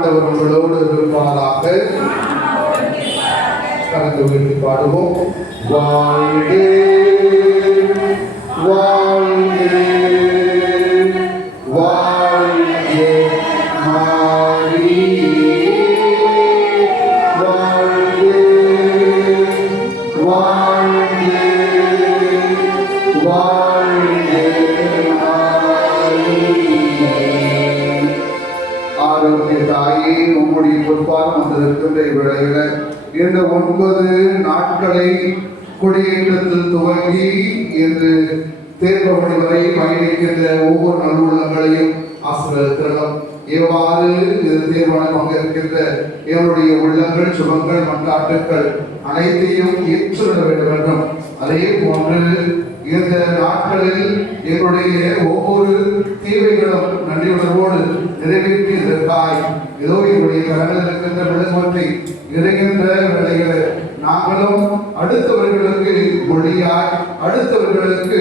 ஆண்டவர் உங்களோடு இருப்பாராக. கலந்து வீட்டு பாடுவோம். வாழ்கே ஒன்பது நாட்களை குடியேற்றத்தில் துவங்கி இன்று தேர்பவனி வரை பயணிக்கின்ற ஒவ்வொரு நல்லுள்ளங்களையும் ஆசிரியர்களும் எவ்வாறு இது தீர்மானமாக இருக்கின்ற இவருடைய உள்ளங்கள் சுபங்கள் மன்றாட்டுக்கள் அனைத்தையும் ஏற்றுவிட வேண்டும் என்றும் அதே போன்று இந்த நாட்களில் எங்களுடைய ஒவ்வொரு தேவைகளும் நன்றியுணர்வோடு நிறைவேற்றியதற்காய் ஏதோ எங்களுடைய கரங்களில் இருக்கின்ற விழுங்கொன்றை இருக்கின்ற வேலைகளை நாங்களும் அடுத்தவர்களுக்கு மொழியாய் அடுத்தவர்களுக்கு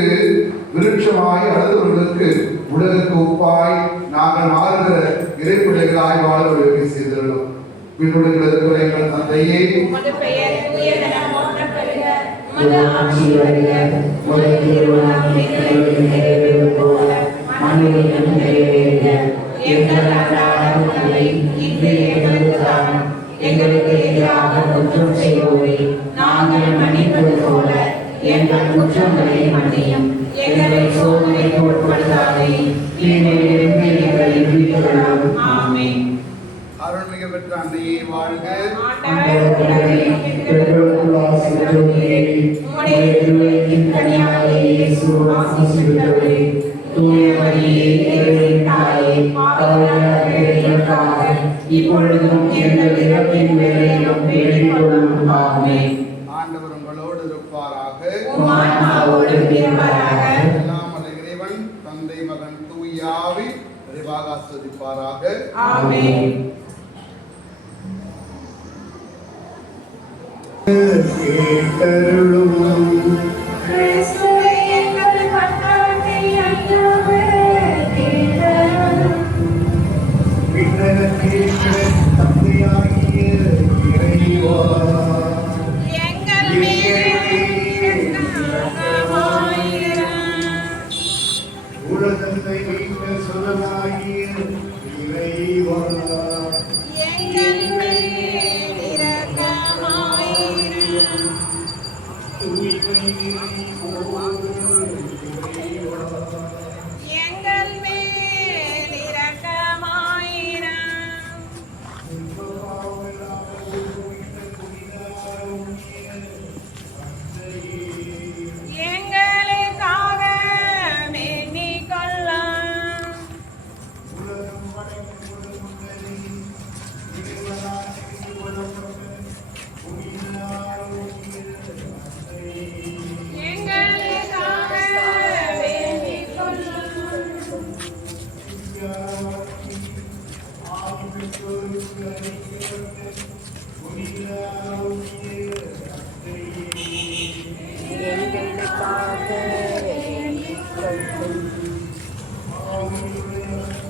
விருட்சமாய் அடுத்தவர்களுக்கு உடலுக்கு உப்பாய் நாங்கள் மாறுகிற இறைப்பிள்ளைகளாய் வாழ உதவி செய்துள்ளோம். வீட்டுடைய எங்கள் தந்தையே. உமது எங்கள் அன்றாட உணவை இன்று எங்களுக்கு தாரும். எங்களுக்கு எதிராக குற்றம் செய்வோரை. நாங்கள் மன்னிப்பது போல எங்கள் குற்றங்களை மன்னியும். எங்களை சோதனைக்கு உட்படுத்தாதே. தீமையிலிருந்து எங்களை விடுவித்தருளும் ஆமென். அருள்மிகு பெற்ற அன்னையே வாழ்க. novo.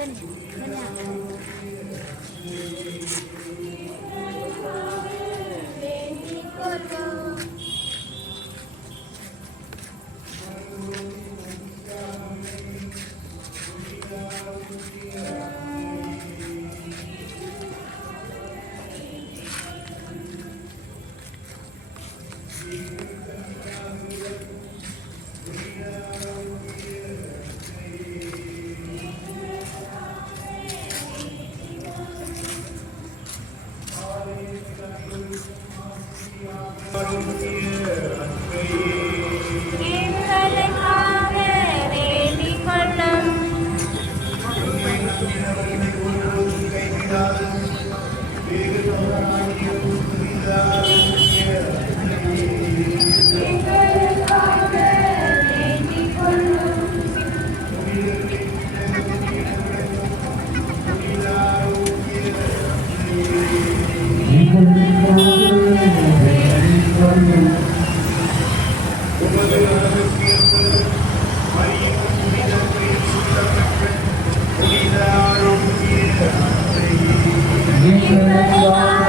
kênh ngân hàng எங்களுக்காக எங்களுக்காக வேண்டிக்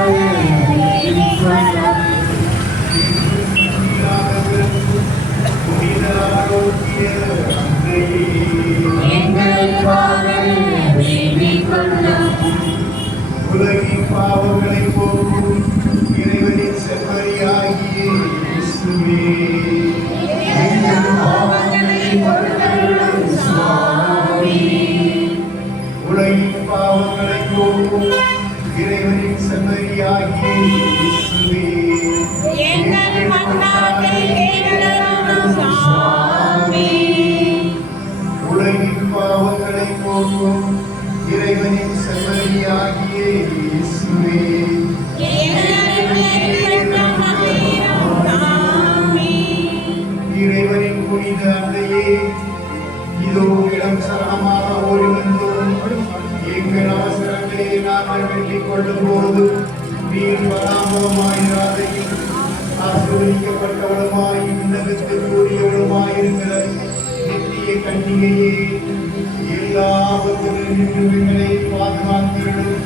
எல்லாவற்றிலும் எங்களை பாதுகாத்தீர்கள்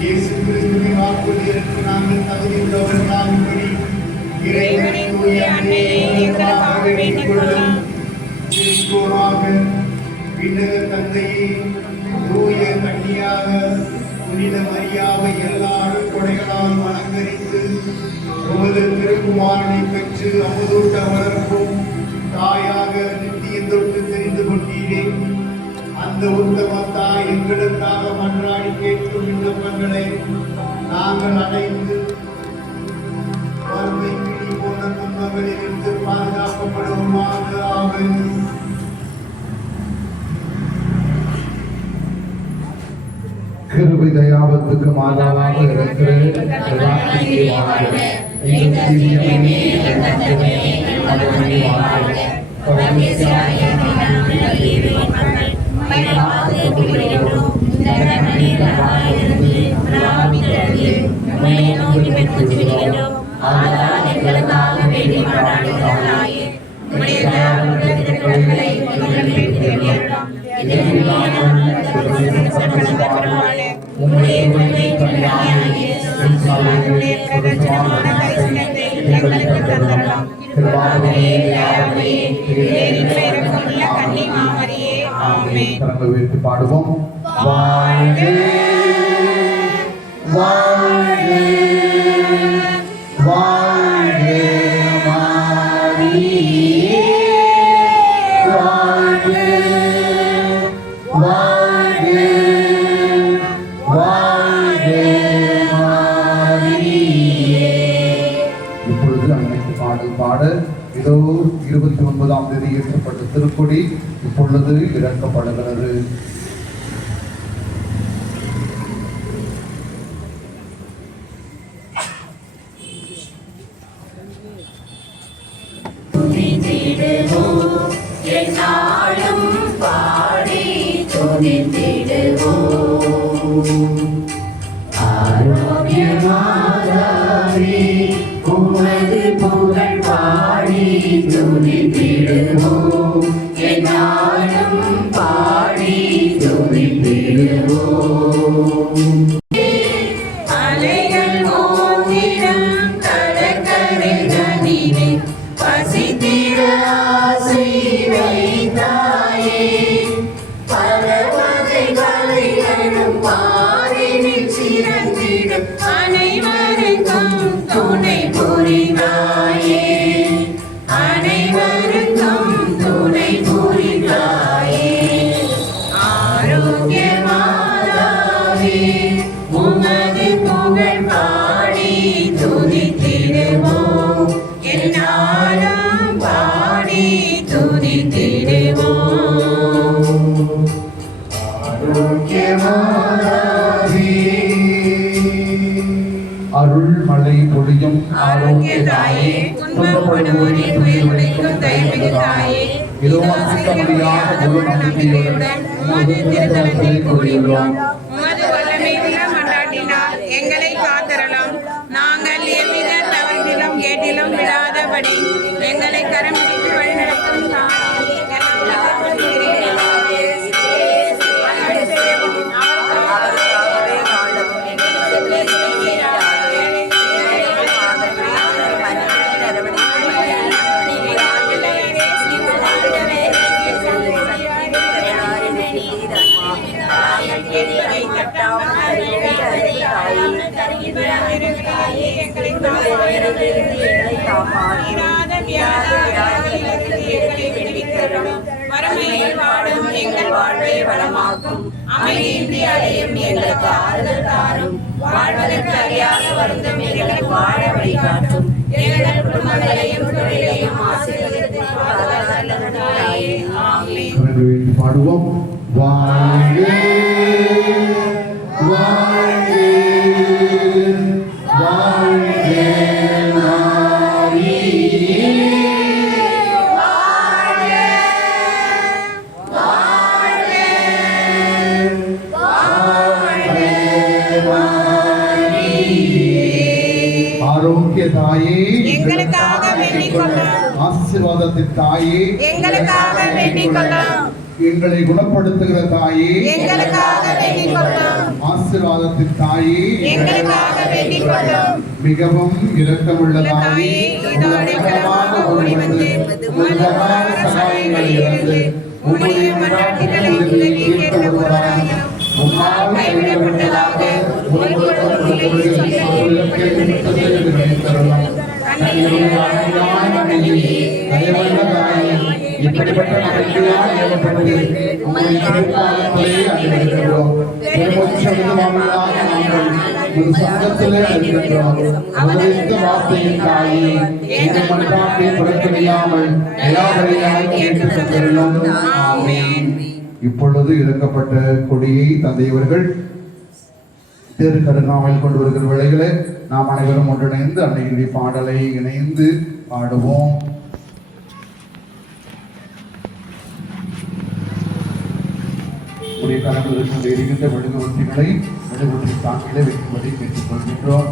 இயேசு கிறிஸ்துவின் வாக்குறுதிகளுக்கு நாங்கள் தகுதியுள்ளவர்களாகும்படி இறைவனின் தூய அன்னையை எங்களுக்காக வேண்டிக் கொள்ளும் விண்ணக தூய கன்னியாக புனித மரியாவை எல்லா கொடைகளால் அலங்கரித்து உமது திருக்குமாரனை பெற்று அமுதூட்ட வளர்க்கும் தாயாக நித்திய தொட்டு தெரிந்து கொண்டீரே அந்த உத்தம எங்களுக்காக மன்றாடி கேட்கும் விண்ணப்பங்களை நாங்கள் அடைந்து வறுமை பிடி போன்ற துன்பங்களில் இருந்து பாதுகாக்கப்படுவோமாக ஆகும் கிருபை தயாபத்துக்கு மாதாவாக இருக்கிற பிதாக்களியே வாழ்க. எங்கள் சிறியவனே, எங்களுக்காக வேண்டி மாறாடுகிறாயே உம்முடைய தயாவுள்ள எங்கள் உம்முடைய உண்மை துணையாகிய சுவாமியுடைய கரங்களை உயர்த்தி பாடுவோம். வாழ்க வாழ்க இருபத்தி ஒன்பதாம் தேதி ஏற்றப்பட்ட திருக்கொடி இப்பொழுது இறக்கப்படுகிறது. புகழ் பாடி துதித்திடுவோம் என்னாலும் பாடி துதித்திடுவோம் அருள் மழை பொழியும் ஆரோக்கிய தாயே துன்பப்படுவோரின் உயிர் உழைக்கும் தயமிகு தாயே இதோ அசைக்க முடியாத முழு நம்பிக்கையுடன் உமது திருத்தலத்தில் கூடியுள்ளோம் அமைதியின்றி அடையும் எங்களுக்கு ஆறுதல் தாரும். வாழ்வதற்கு அறியாத வருந்தம் எங்களுக்கு வாழ வழிகாட்டும். எங்கள் குடும்பங்களையும் தொழிலையும் ஆசீர்வதித்து பாடுவோம். வாழ்க ஆசீர்வாதத்தின் தாயே எங்களுக்காக வேண்டிக் கொள்ளும். எங்களை குணப்படுத்துகிற தாயே எங்களுக்காக வேண்டிக் கொள்ளும். ஆசீர்வாதத்தின் தாயே எங்களுக்காக வேண்டிக் கொள்ளும். மிகவும் இரக்கமுள்ள தாயே தாயே, இதோ அடைக்கலமாக ஓடி வந்து, உன்னதமான சகாயங்களை இருந்து உம்முடைய மன்றாட்டுகளை உதவி கேட்க வருவராக உம்மால் கைவிடப்பட்டதாக இப்படிப்பட்ட நம்பிக்கையான ஏவப்பட்டு உங்களை திருப்பாலத்திலே அறிவிக்கிறோம் நாங்கள் சங்கத்திலே அறிவிக்கிறோம் வார்த்தையின் தாயே மன்றாட்டை புறக்கணியாமல் எல்லாவரையாய் கேட்டு தந்திருந்தோம் இப்பொழுது இறக்கப்பட்ட கொடியை தந்தையவர்கள் தேர் கருணாமல் கொண்டு வருகிற வேளைகளை நாம் அனைவரும் ஒன்றிணைந்து அன்னையினுடைய பாடலை இணைந்து பாடுவோம். உடைய கரங்களில் கொண்டு எரிகின்ற மெழுகுவர்த்திகளை மெழுகுவர்த்தி தாக்கிலே வைக்கும்படி கேட்டுக்கொள்கின்றோம்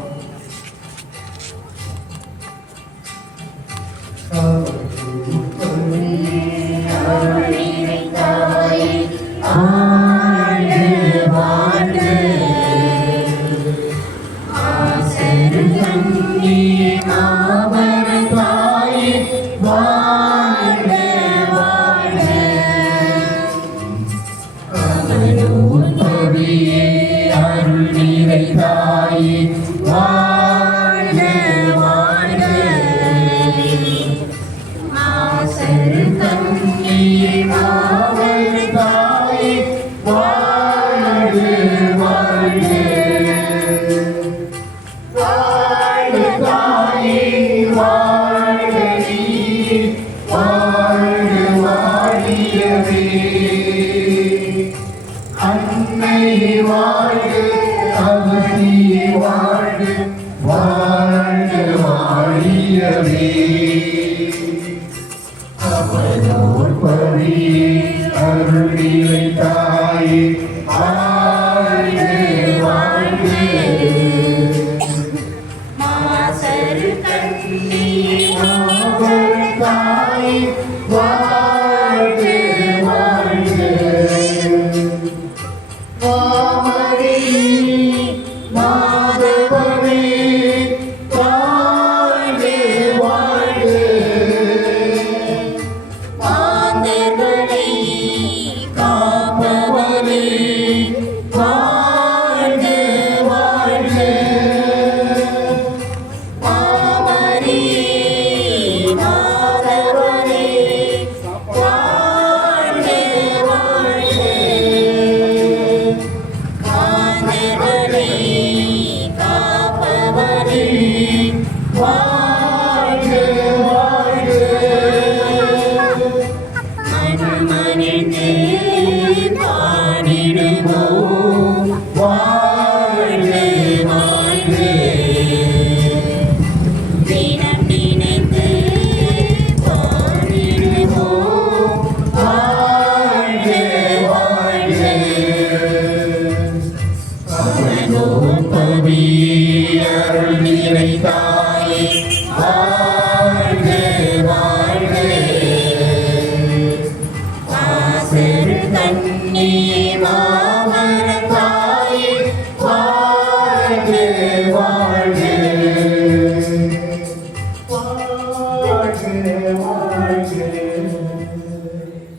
life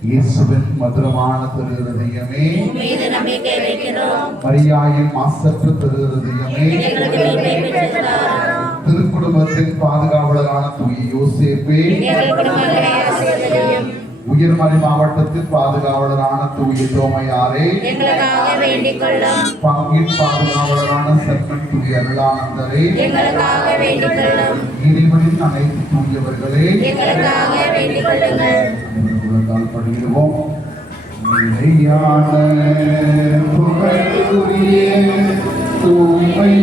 இயேசுவின் மதுரமான திருஹதயமே மரியாயின் மாசற்ற திருஹதயமே குடும்பத்தின் பாதுகாவலரான தூய் யோசேப்பே உயர்மறை மாவட்டத்தின் பாதுகாவலரான தூய தோமையாரே பங்கின் பாதுகாவலரான சர்க்கன் தூய அருளானந்தரே இறைவனின் அனைத்து தூயவர்களே படுகிறோம் நிலையான புகழ்த்துரிய தூய்மை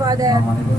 Father.